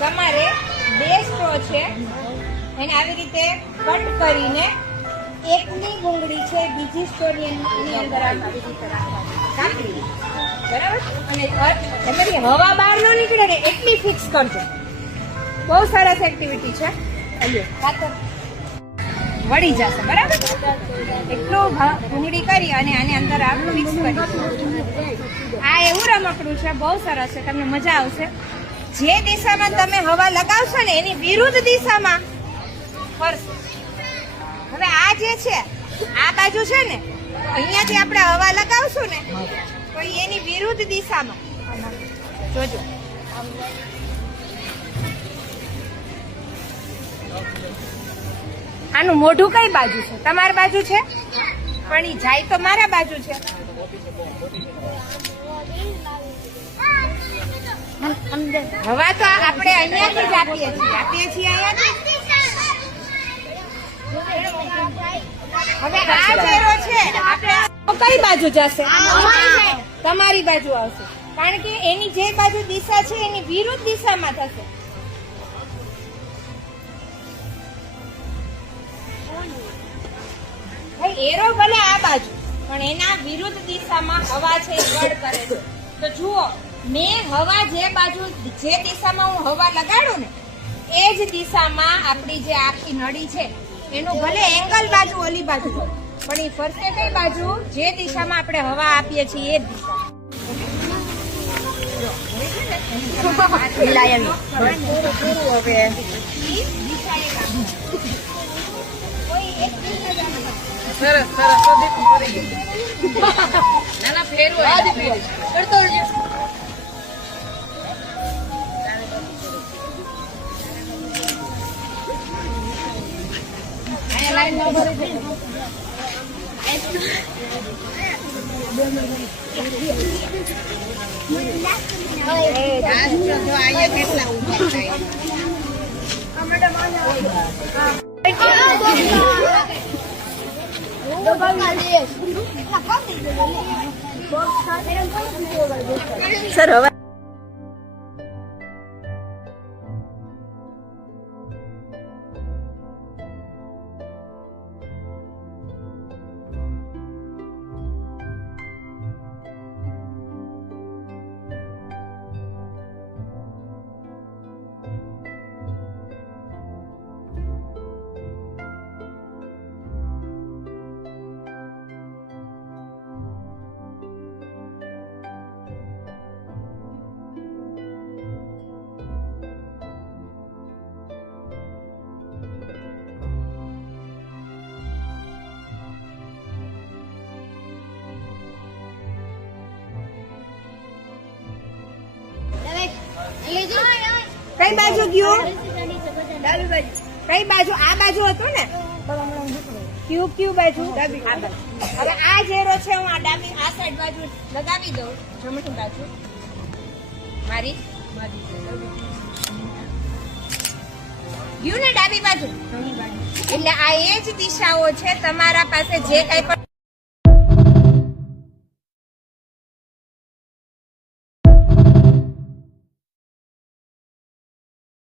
તમારે 2 સ્ટ્રો છે એને આવી રીતે કટ કરીને એકની ગુંગળી છે બીજી સ્ટ્રોની અંદર આવી રીતે રાખવાની, બરાબર? અને એમાંથી હવા બહાર ન નીકળે ને એટલી ફિક્સ કરજો. બહુ સરસ એક્ટિવિટી છે. વળી જશે, બરાબર? એટલું ભૂંગળી કરી અને આને અંદર આ મિક્સ કરી. આ એવું રમકડું છે, બહુ સરસ છે, તમને મજા આવશે. જે દિશામાં તમે હવા લગાવશો ને એની વિરુદ્ધ દિશામાં ફરશે. હવે આ જે છે આ બાજુ છે ને, અહીંયાથી આપણે હવા લગાવશું ને તો એની વિરુદ્ધ દિશામાં જોજો. આનું મોઢું કઈ બાજુ છે? તમારી બાજુ છે, પણ ઈ જાય તો મારા બાજુ છે. હવા તો આપણે અહીંયાથી જ આપીએ છીએ અહીંયાથી. હવે આ ચહેરો છે આપણે કઈ બાજુ જશે? તમારી બાજુ આવશે, કારણ કે એની જે બાજુ દિશા છે એની વિરુદ્ધ દિશામાં થશે. એરો ભલે આ બાજુ પણ એના વિરુદ્ધ દિશામાં હવા છે ગળ કરે છે. તો જુઓ, મેં હવા જે બાજુ જે દિશામાં હું હવા લગાડું ને એ જ દિશામાં આપણી જે આખી નળી છે એનું ભલે એંગલ બાજુ ઓલી બાજુ પણ એ ફરશે કઈ બાજુ? જે દિશામાં આપણે હવા આપીએ છીએ એ જ સરસ સરસ નાના ફેરવો કરતો કેટલા ઉભા સર હવે કઈ બાજુ ગયું? કઈ બાજુ? આ બાજુ હતું ને, ક્યુ બાજુ. હવે આ ઝેરો છે હું આ ડાબી આ સાઈડ બાજુ લગાવી દઉં, જમણી બાજુ મારી ગયું ને ડાબી બાજુ. એટલે આ એ જ દિશાઓ છે તમારા પાસે જે કઈ પણ